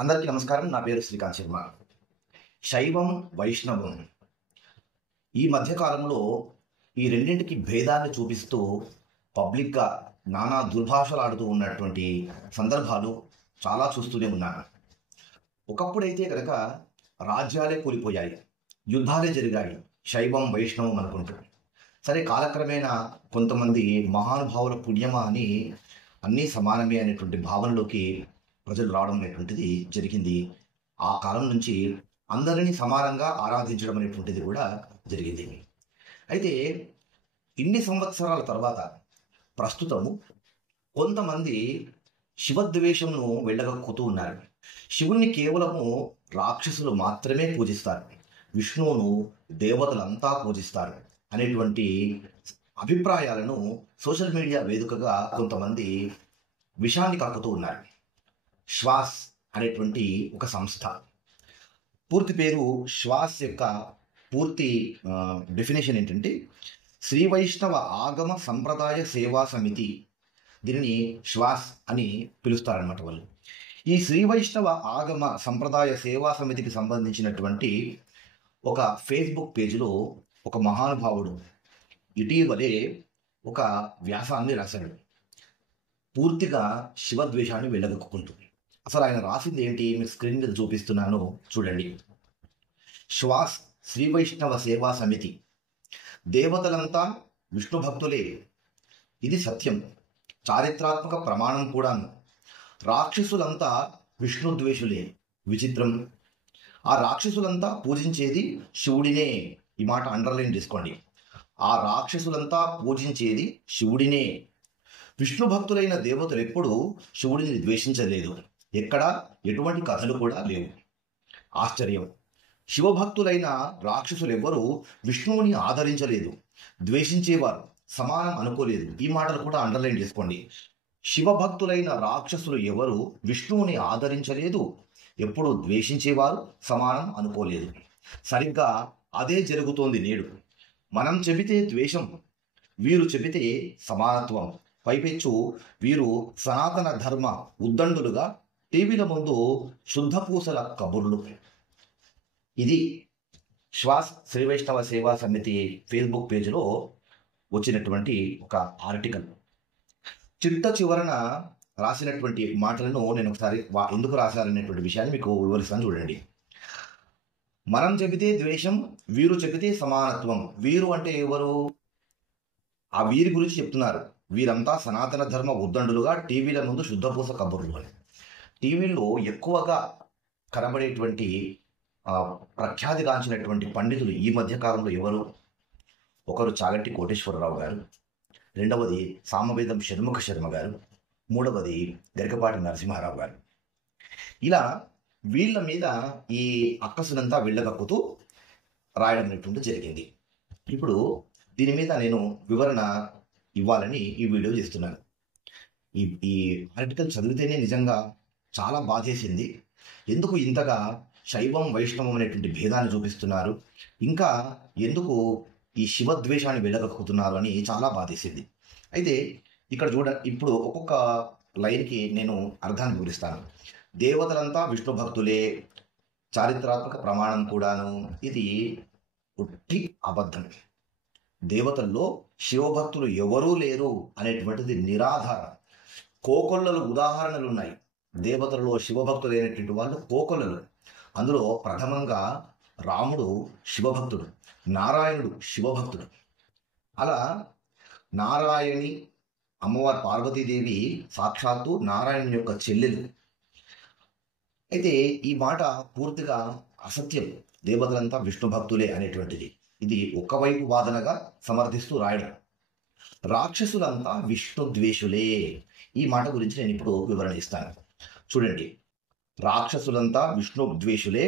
అందరికీ నమస్కారం. నా పేరు శ్రీకాంత్ శర్మ. శైవం, వైష్ణవం ఈ మధ్య కాలంలో ఈ రెండింటికి భేదాన్ని చూపిస్తూ పబ్లిక్గా నానా దుర్భాషలాడుతూ ఉన్నటువంటి సందర్భాలు చాలా చూస్తూనే ఉన్నాను. ఒకప్పుడైతే కనుక రాజ్యాలే కూలిపోయాయి, యుద్ధాలే జరిగాయి, శైవం వైష్ణవం అనుకుంటూ. సరే, కాలక్రమేణా కొంతమంది మహానుభావుల పుణ్యమా అని అన్నీ సమానమే అనేటువంటి భావనలోకి ప్రజలు రావడం అనేటువంటిది జరిగింది. ఆ కాలం నుంచి అందరినీ సమానంగా ఆరాధించడం అనేటువంటిది కూడా జరిగింది. అయితే ఇన్ని సంవత్సరాల తర్వాత ప్రస్తుతము కొంతమంది శివద్వేషంను వెళ్ళగక్కుతూ ఉన్నారు. శివుణ్ణి కేవలము రాక్షసులు మాత్రమే పూజిస్తారు, విష్ణువును దేవతలంతా పూజిస్తారు అనేటువంటి అభిప్రాయాలను సోషల్ మీడియా వేదికగా కొంతమంది విషాన్ని కక్కుతూ ఉన్నారు. శ్వాస్ అనేటువంటి ఒక సంస్థ, పూర్తి పేరు శ్వాస్ యొక్క పూర్తి డెఫినేషన్ ఏంటంటే శ్రీ వైష్ణవ ఆగమ సంప్రదాయ సేవా సమితి. దీనిని శ్వాస్ అని పిలుస్తారన్నమాట వాళ్ళు. ఈ శ్రీ వైష్ణవ ఆగమ సంప్రదాయ సేవా సమితికి సంబంధించినటువంటి ఒక ఫేస్బుక్ పేజీలో ఒక మహానుభావుడు ఇటీవలే ఒక వ్యాసాన్ని రాశాడు, పూర్తిగా శివద్వేషాన్ని వెళ్ళగక్కుంటుంది. అసలు ఆయన రాసింది ఏంటి మీకు స్క్రీన్ మీద చూపిస్తున్నాను, చూడండి. శ్వాస్ శ్రీ వైష్ణవ సేవా సమితి, దేవతలంతా విష్ణు భక్తులే, ఇది సత్యం, చారిత్రాత్మక ప్రమాణం కూడాను. రాక్షసులంతా విష్ణు ద్వేషులే, విచిత్రం. ఆ రాక్షసులంతా పూజించేది శివుడినే. ఈ మాట అండర్లైన్ చేసుకోండి. ఆ రాక్షసులంతా పూజించేది శివుడినే. విష్ణు భక్తులైన దేవతలు ఎప్పుడూ శివుడిని ద్వేషించలేదు. ఎక్కడా ఎటువంటి కథలు కూడా లేవు. ఆశ్చర్యం. శివభక్తులైన రాక్షసులు ఎవ్వరూ విష్ణువుని ఆదరించలేదు, ద్వేషించేవారు, సమానం అనుకోలేదు. ఈ మాటలు కూడా అండర్లైన్ చేసుకోండి. శివభక్తులైన రాక్షసులు ఎవరు విష్ణువుని ఆదరించలేదు, ఎప్పుడు ద్వేషించేవారు, సమానం అనుకోలేదు. సరిగ్గా అదే జరుగుతోంది నేడు. మనం చెబితే ద్వేషం, వీరు చెబితే సమానత్వం. పైపెచ్చు వీరు సనాతన ధర్మ ఉద్దండులుగా టీవీల ముందు శుద్ధపూసల కబుర్లు. ఇది శ్వాస్ శ్రీ వైష్ణవ సేవా సమితి ఫేస్బుక్ పేజీలో వచ్చినటువంటి ఒక ఆర్టికల్. చిట్ట చివరన రాసినటువంటి మాటలను నేను ఒకసారి ఎందుకు రాశారనేటువంటి విషయాన్ని మీకు వివరిస్తాను, చూడండి. మనం చెబితే ద్వేషం, వీరు చెబితే సమానత్వం. వీరు అంటే ఎవరు? ఆ వీరి గురించి చెప్తున్నారు. వీరంతా సనాతన ధర్మ ఉద్దండులుగా టీవీల ముందు శుద్ధపూస కబుర్లు అని. టీవీలో ఎక్కువగా కనబడేటువంటి ప్రఖ్యాతిగాంచినటువంటి పండితులు ఈ మధ్య కాలంలో ఎవరు? ఒకరు చాగంటి కోటేశ్వరరావు గారు, రెండవది సామవేదం షణ్ముఖ శర్మ గారు, మూడవది గరికపాటి నరసింహారావు గారు. ఇలా వీళ్ళ మీద ఈ అక్కసునంతా వెళ్ళగక్కుతూ రాయడం అనేటువంటి జరిగింది. ఇప్పుడు దీని మీద నేను వివరణ ఇవ్వాలని ఈ వీడియో చేస్తున్నాను. ఈ ఆర్టికల్ చదివితేనే నిజంగా చాలా బాధేసింది. ఎందుకు ఇంతగా శైవం వైష్ణవం అనేటువంటి భేదాన్ని చూపిస్తున్నారు, ఇంకా ఎందుకు ఈ శివద్వేషాన్ని వెళ్ళగక్కుతున్నారు అని చాలా బాధేసింది. అయితే ఇక్కడ ఇప్పుడు ఒక్కొక్క లైన్కి నేను అర్థాన్ని వివరిస్తాను. దేవతలంతా విష్ణు భక్తులే, చారిత్రాత్మక ప్రమాణం కూడాను. ఇది ఒట్టి అబద్ధం. దేవతల్లో శివభక్తులు ఎవరూ లేరు అనేటువంటిది నిరాధారం. కోకొల్లలు ఉదాహరణలు ఉన్నాయి. దేవతలలో శివభక్తులు అయినటువంటి వాళ్ళు కోకొల్లలు. అందులో ప్రథమంగా రాముడు శివభక్తుడు, నారాయణుడు శివభక్తుడు. అలా నారాయణి అమ్మవారి పార్వతీదేవి సాక్షాత్తు నారాయణుని యొక్క చెల్లెలు. అయితే ఈ మాట పూర్తిగా అసత్యం. దేవతలంతా విష్ణు భక్తులే అనేటువంటిది ఇది ఒకవైపు వాదనగా సమర్థిస్తూ రాయడం. రాక్షసులంతా విష్ణు ద్వేషులే. ఈ మాట గురించి నేను ఇప్పుడు వివరణ ఇస్తాను, చూడండి. రాక్షసులంతా విష్ణు ద్వేషులే,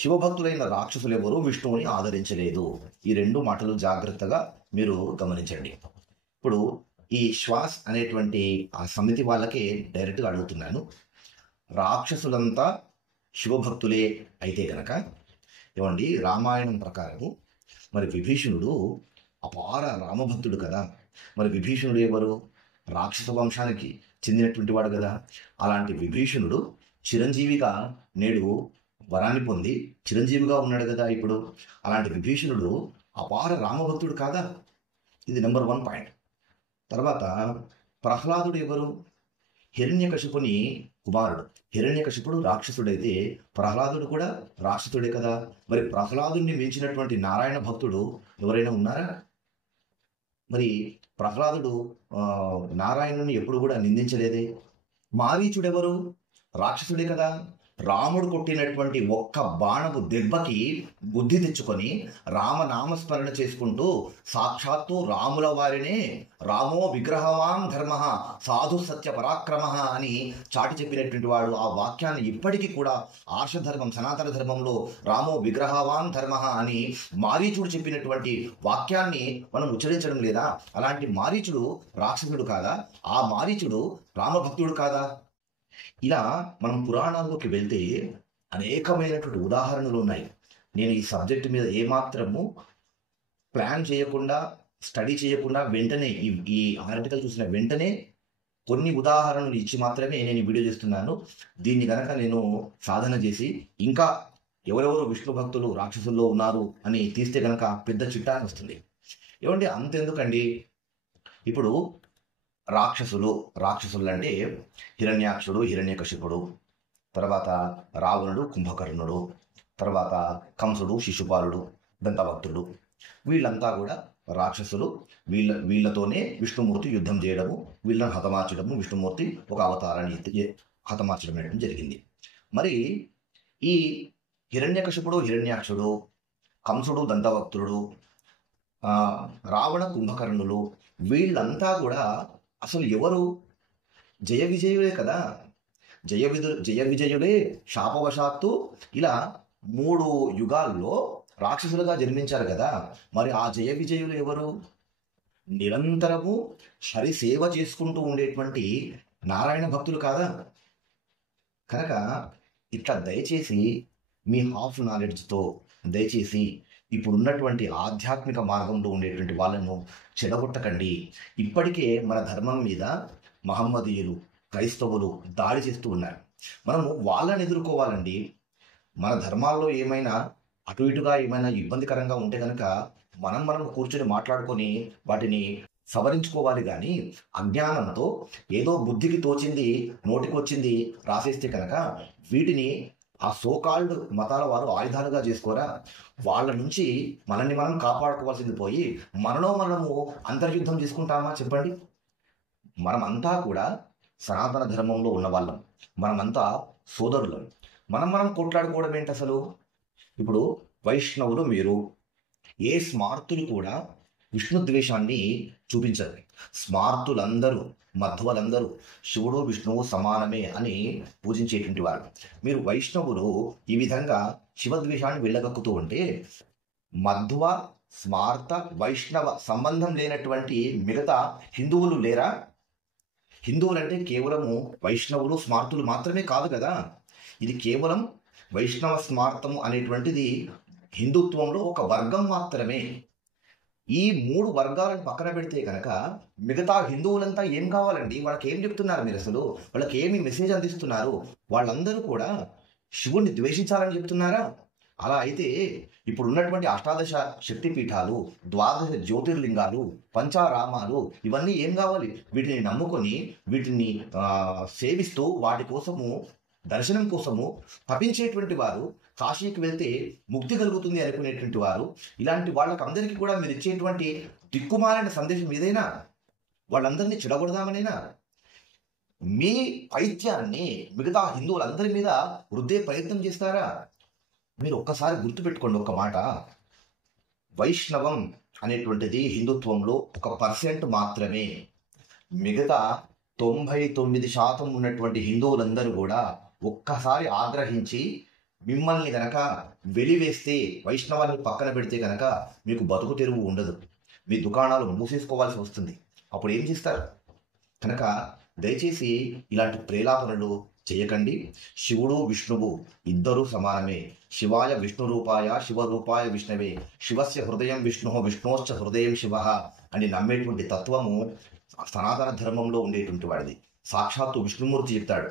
శివభక్తులైన రాక్షసులు ఎవరు విష్ణువుని ఆదరించలేదు. ఈ రెండు మాటలు జాగ్రత్తగా మీరు గమనించండి. ఇప్పుడు ఈ శ్వాస్ అనేటువంటి ఆ సమితి వాళ్ళకే డైరెక్ట్గా అడుగుతున్నాను. రాక్షసులంతా శివభక్తులే అయితే కనుక ఏమండి, రామాయణం ప్రకారము మరి విభీషణుడు అపార రామభక్తుడు కదా. మరి విభీషణుడు ఎవరు? రాక్షస వంశానికి చెందినటువంటి వాడు కదా. అలాంటి విభీషణుడు చిరంజీవిగా నేడు వరాన్ని పొంది చిరంజీవిగా ఉన్నాడు కదా ఇప్పుడు. అలాంటి విభీషణుడు అపార రామభక్తుడు కాదా? ఇది నెంబర్ 1 పాయింట్. తర్వాత ప్రహ్లాదుడు ఎవరు? హిరణ్యకశిపుని కుమారుడు. హిరణ్యకశిపుడు రాక్షసుడైతే ప్రహ్లాదుడు కూడా రాక్షసుడే కదా. మరి ప్రహ్లాదుని మించినటువంటి నారాయణ భక్తుడు ఎవరైనా ఉన్నారా? మరి ప్రహ్లాదుడు నారాయణుని ఎప్పుడు కూడా నిందించలేదే. మారీచుడెవరు? రాక్షసుడే కదా. రాముడు కొట్టినటువంటి ఒక్క బాణపు దెబ్బకి బుద్ధి తెచ్చుకొని రామనామస్మరణ చేసుకుంటూ సాక్షాత్తు రాముల వారినే రామో విగ్రహవాన్ ధర్మ సాధు సత్య పరాక్రమ అని చాటి చెప్పినటువంటి వాడు. ఆ వాక్యాన్ని ఇప్పటికీ కూడా ఆర్షధర్మం సనాతన ధర్మంలో రామో విగ్రహవాన్ ధర్మ అని మారీచుడు చెప్పినటువంటి వాక్యాన్ని మనం ఉచ్చరించడం లేదా? అలాంటి మారీచుడు రాక్షసుడు కాదా? ఆ మారీచుడు రామభక్తుడు కాదా? ఇలా మనం పురాణాల్లోకి వెళ్తే అనేకమైనటువంటి ఉదాహరణలు ఉన్నాయి. నేను ఈ సబ్జెక్టు మీద ఏమాత్రము ప్లాన్ చేయకుండా, స్టడీ చేయకుండా వెంటనే ఈ ఆర్టికల్ చూసిన వెంటనే కొన్ని ఉదాహరణలు ఇచ్చి మాత్రమే నేను ఈ వీడియో చేస్తున్నాను. దీన్ని కనుక నేను సాధన చేసి ఇంకా ఎవరెవరు విష్ణు భక్తులు రాక్షసుల్లో ఉన్నారు అని తీస్తే కనుక పెద్ద చిట్టా వస్తుంది. ఏమంటే అంతెందుకండి, ఇప్పుడు రాక్షసులు అంటే హిరణ్యాక్షుడు, హిరణ్యకశిపుడు, తర్వాత రావణుడు, కుంభకర్ణుడు, తర్వాత కంసుడు, శిశుపాలుడు, దంతభక్తుడు, వీళ్ళంతా కూడా రాక్షసులు. వీళ్ళతోనే విష్ణుమూర్తి యుద్ధం చేయడము, వీళ్ళని హతమార్చడము, విష్ణుమూర్తి ఒక అవతారాన్ని హతమార్చడం అనేడం జరిగింది. మరి ఈ హిరణ్యకశిపుడు, హిరణ్యాక్షుడు, కంసుడు, దంతభక్తుడు, రావణ, కుంభకర్ణులు, వీళ్ళంతా కూడా అసలు ఎవరు? జయ విజయులే కదా. జయ విజయులే శాపవశాత్తు ఇలా 3 యుగాల్లో రాక్షసులుగా జన్మించారు కదా. మరి ఆ జయ విజయులు ఎవరు? నిరంతరము హరిసేవ చేసుకుంటూ ఉండేటువంటి నారాయణ భక్తులు కాదా. కనుక ఇట్లా దయచేసి మీ హాఫ్ నాలెడ్జ్తో దయచేసి ఇప్పుడున్నటువంటి ఆధ్యాత్మిక మార్గంలో ఉండేటువంటి వాళ్ళను చెడగొట్టకండి. ఇప్పటికే మన ధర్మం మీద మహమ్మదీయులు, క్రైస్తవులు దాడి చేస్తూ ఉన్నారు. మనము వాళ్ళని ఎదుర్కోవాలండి. మన ధర్మాల్లో ఏమైనా అటు ఇటుగా ఏమైనా ఇబ్బందికరంగా ఉంటే కనుక మనం కూర్చొని మాట్లాడుకొని వాటిని సవరించుకోవాలి. కానీ అజ్ఞానంతో ఏదో బుద్ధికి తోచింది నోటికొచ్చింది రాసేస్తే కనుక వీటిని ఆ సోకాల్డ్ మతాల వారు ఆయుధాలుగా చేసుకోరా? వాళ్ళ నుంచి మనల్ని మనం కాపాడుకోవాల్సింది పోయి మనము అంతర్యుద్ధం చేసుకుంటామా చెప్పండి? మనమంతా కూడా సనాతన ధర్మంలో ఉన్న వాళ్ళం, మనమంతా సోదరులం. మనం కొట్లాడుకోవడం ఏంటి అసలు? ఇప్పుడు వైష్ణవులు మీరు, ఏ స్మార్తులు కూడా విష్ణు ద్వేషాన్ని చూపించరు. స్మార్తులందరూ, మధ్వలందరూ శివుడు విష్ణువు సమానమే అని పూజించేటువంటి వారు. మీరు వైష్ణవులు ఈ విధంగా శివద్వేషాన్ని వెళ్ళగక్కుతూ ఉంటే మధ్వ, స్మార్త, వైష్ణవ సంబంధం లేనటువంటి మిగతా హిందువులు లేరా? హిందువులంటే కేవలము వైష్ణవులు, స్మార్తులు మాత్రమే కాదు కదా. ఇది కేవలం వైష్ణవ స్మార్తము అనేటువంటిది హిందుత్వంలో ఒక వర్గం మాత్రమే. ఈ 3 వర్గాలను పక్కన పెడితే కనుక మిగతా హిందువులంతా ఏం కావాలండి? వాళ్ళకి ఏం చెప్తున్నారు మీరు? అసలు వాళ్ళకి ఏమి మెసేజ్ అందిస్తున్నారు? వాళ్ళందరూ కూడా శివుణ్ణి ద్వేషించాలని చెప్తున్నారా? అలా అయితే ఇప్పుడు ఉన్నటువంటి 18 శక్తిపీఠాలు, 12 జ్యోతిర్లింగాలు, పంచారామాలు ఇవన్నీ ఏం కావాలి? వీటిని నమ్ముకొని వీటిని సేవిస్తూ వాటి కోసము, దర్శనం కోసము తపించేటువంటి వారు, కాశీకి వెళ్తే ముక్తి కలుగుతుంది అనుకునేటువంటి వారు, ఇలాంటి వాళ్ళకి అందరికీ కూడా మీరు ఇచ్చేటువంటి దిక్కుమాలిన సందేశం ఏదైనా వాళ్ళందరినీ చెడగొడదామనేనా? మీ పైత్యాన్ని మిగతా హిందువులందరి మీద వృద్ధే ప్రయత్నం చేస్తారా? మీరు ఒక్కసారి గుర్తుపెట్టుకోండి ఒక మాట. వైష్ణవం అనేటువంటిది హిందుత్వంలో 1% మాత్రమే. మిగతా 99% ఉన్నటువంటి హిందువులందరూ కూడా ఒక్కసారి ఆగ్రహించి మిమ్మల్ని గనక వెలివేస్తే, వైష్ణవాన్ని పక్కన పెడితే గనక మీకు బతుకు తెరువు ఉండదు. మీ దుకాణాలు మూసేసుకోవాల్సి వస్తుంది. అప్పుడు ఏం చేస్తారు? కనుక దయచేసి ఇలాంటి ప్రేలాపనలు చేయకండి. శివుడు విష్ణువు ఇద్దరూ సమానమే. శివాయ విష్ణు రూపాయ శివరూపాయ విష్ణవే, శివస్య హృదయం విష్ణు విష్ణోశ్చ హృదయం శివ అని నమ్మేటువంటి తత్వము సనాతన ధర్మంలో ఉండేటువంటి వాడిది. సాక్షాత్తు విష్ణుమూర్తి చెప్తాడు,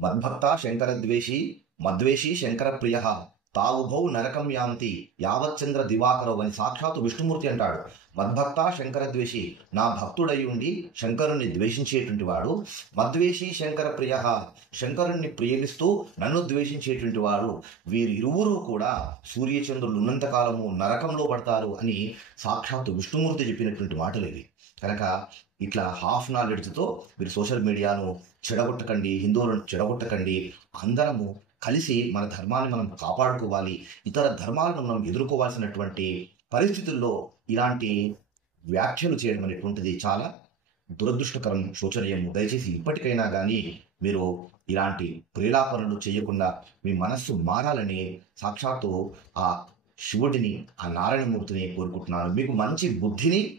మద్భక్త శంకరద్వేషి మద్వేషి శంకరప్రియ తావుభౌ నరకం యాంతి యావచ్చంద్ర దివాకరవు అని సాక్షాత్తు విష్ణుమూర్తి అంటాడు. మద్భక్త శంకరద్వేషి, నా భక్తుడై ఉండి శంకరుణ్ణి ద్వేషించేటువంటి వాడు. మద్వేషి శంకరప్రియ, శంకరుణ్ణి ప్రేమిస్తూ నన్ను ద్వేషించేటువంటి వాడు. వీరిరువురు కూడా సూర్యచంద్రులు ఉన్నంతకాలము నరకంలో పడతారు అని సాక్షాత్తు విష్ణుమూర్తి చెప్పినటువంటి మాటలు ఇవి. కనుక ఇట్లా హాఫ్ నాలెడ్జ్తో మీరు సోషల్ మీడియాను చెడగొట్టకండి, హిందువులను చెడగొట్టకండి. అందరము కలిసి మన ధర్మాన్ని మనం కాపాడుకోవాలి. ఇతర ధర్మాలను మనం ఎదుర్కోవాల్సినటువంటి పరిస్థితుల్లో ఇలాంటి వ్యాఖ్యలు చేయడం అనేటువంటిది చాలా దురదృష్టకరం, శోచనీయము. దయచేసి ఇప్పటికైనా కానీ మీరు ఇలాంటి ప్రేలాపనలు చేయకుండా మీ మనస్సు మారాలని సాక్షాత్తు ఆ శివుడిని, ఆ నారాయణమూర్తిని కోరుకుంటున్నాను. మీకు మంచి బుద్ధిని,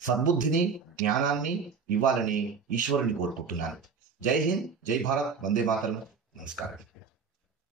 సద్బుద్ధిని, జ్ఞానాన్ని ఇవ్వాలని ఈశ్వరుని కోరుకుంటున్నాను. జై హింద్, జై భారత్, వందే మాతరం. నమస్కారం.